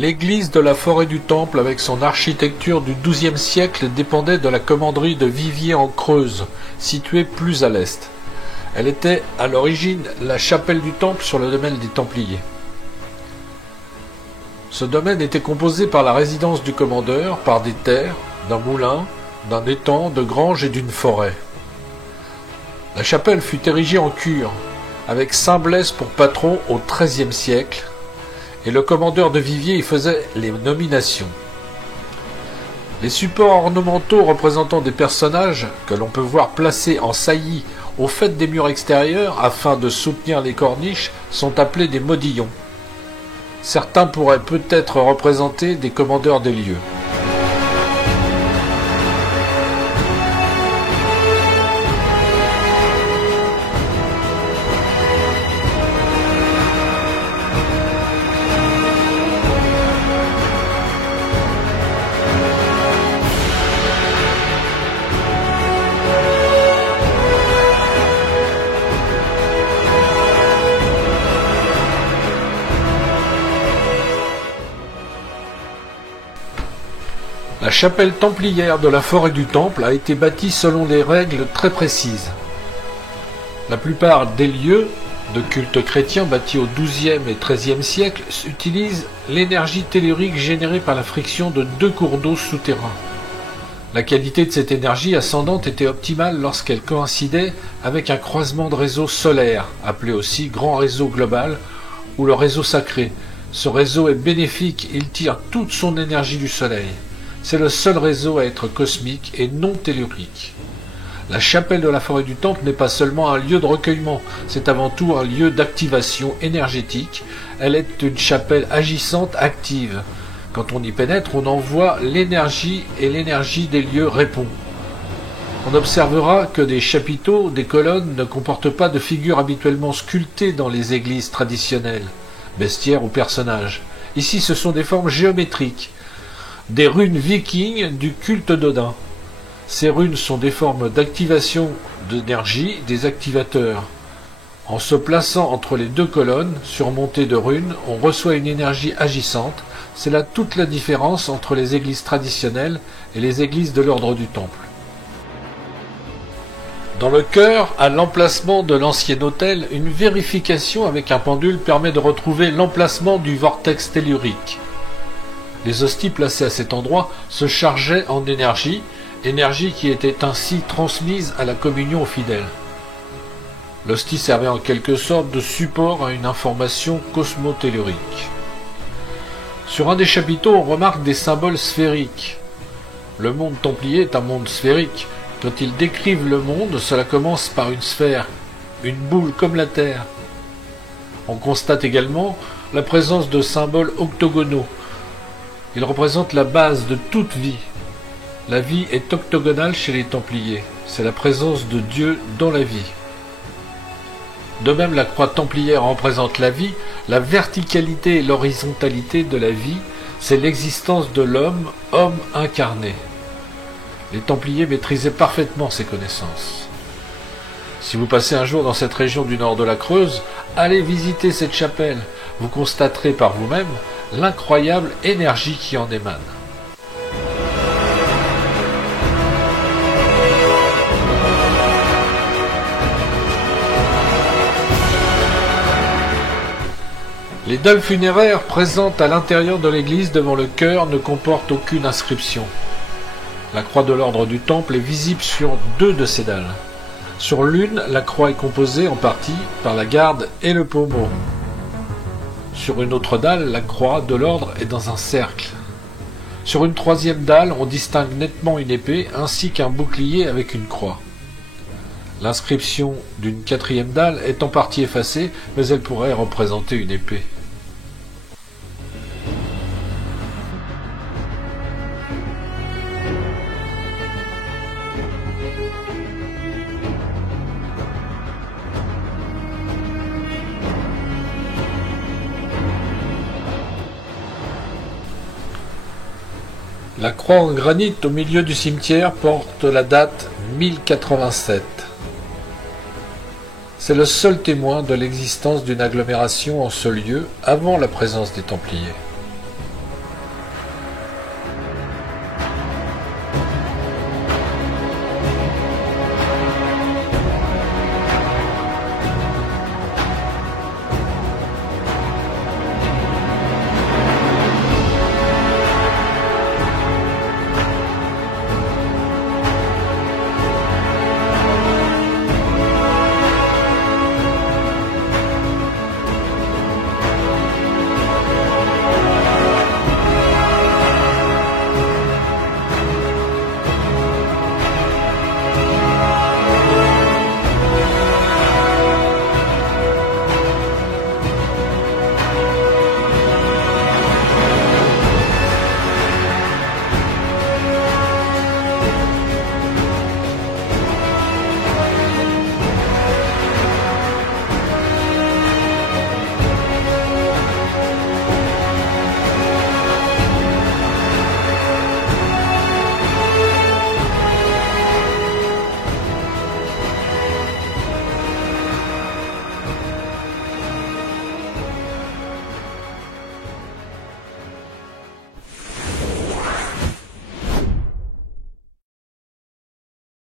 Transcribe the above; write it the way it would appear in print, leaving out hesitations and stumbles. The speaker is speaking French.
L'église de la Forêt du Temple, avec son architecture du XIIe siècle, dépendait de la commanderie de Viviers-en-Creuse, située plus à l'est. Elle était à l'origine la chapelle du Temple sur le domaine des Templiers. Ce domaine était composé par la résidence du commandeur, par des terres, d'un moulin, d'un étang, de granges et d'une forêt. La chapelle fut érigée en cure, avec Saint Blaise pour patron au XIIIe siècle, et le commandeur de Viviers y faisait les nominations. Les supports ornementaux représentant des personnages, que l'on peut voir placés en saillie au fait des murs extérieurs afin de soutenir les corniches, sont appelés des modillons. Certains pourraient peut-être représenter des commandeurs des lieux. La chapelle templière de la Forêt du Temple a été bâtie selon des règles très précises. La plupart des lieux de culte chrétien bâtis au XIIe et XIIIe siècle utilisent l'énergie tellurique générée par la friction de deux cours d'eau souterrains. La qualité de cette énergie ascendante était optimale lorsqu'elle coïncidait avec un croisement de réseaux solaires, appelé aussi grand réseau global, ou le réseau sacré. Ce réseau est bénéfique, il tire toute son énergie du soleil. C'est le seul réseau à être cosmique et non tellurique. La chapelle de la Forêt du Temple n'est pas seulement un lieu de recueillement, c'est avant tout un lieu d'activation énergétique. Elle est une chapelle agissante active. Quand on y pénètre, on envoie l'énergie et l'énergie des lieux répond. On observera que des chapiteaux, des colonnes ne comportent pas de figures habituellement sculptées dans les églises traditionnelles, bestiaires ou personnages. Ici, ce sont des formes géométriques. Des runes vikings du culte d'Odin. Ces runes sont des formes d'activation d'énergie des activateurs. En se plaçant entre les deux colonnes, surmontées de runes, on reçoit une énergie agissante. C'est là toute la différence entre les églises traditionnelles et les églises de l'ordre du Temple. Dans le chœur, à l'emplacement de l'ancien autel, une vérification avec un pendule permet de retrouver l'emplacement du vortex tellurique. Les hosties placées à cet endroit se chargeaient en énergie, énergie qui était ainsi transmise à la communion aux fidèles. L'hostie servait en quelque sorte de support à une information cosmotellurique. Sur un des chapiteaux, on remarque des symboles sphériques. Le monde templier est un monde sphérique. Quand ils décrivent le monde, cela commence par une sphère, une boule comme la Terre. On constate également la présence de symboles octogonaux. Ils représentent la base de toute vie. La vie est octogonale chez les Templiers. C'est la présence de Dieu dans la vie. De même, la croix templière représente la vie. La verticalité et l'horizontalité de la vie, c'est l'existence de l'homme, homme incarné. Les Templiers maîtrisaient parfaitement ces connaissances. Si vous passez un jour dans cette région du nord de la Creuse, allez visiter cette chapelle. Vous constaterez par vous-même l'incroyable énergie qui en émane. Les dalles funéraires présentes à l'intérieur de l'église devant le chœur ne comportent aucune inscription. La croix de l'ordre du Temple est visible sur deux de ces dalles. Sur l'une, la croix est composée en partie par la garde et le pommeau. Sur une autre dalle, la croix de l'ordre est dans un cercle. Sur une troisième dalle, on distingue nettement une épée ainsi qu'un bouclier avec une croix. L'inscription d'une quatrième dalle est en partie effacée, mais elle pourrait représenter une épée. La croix en granit au milieu du cimetière porte la date 1087. C'est le seul témoin de l'existence d'une agglomération en ce lieu avant la présence des Templiers.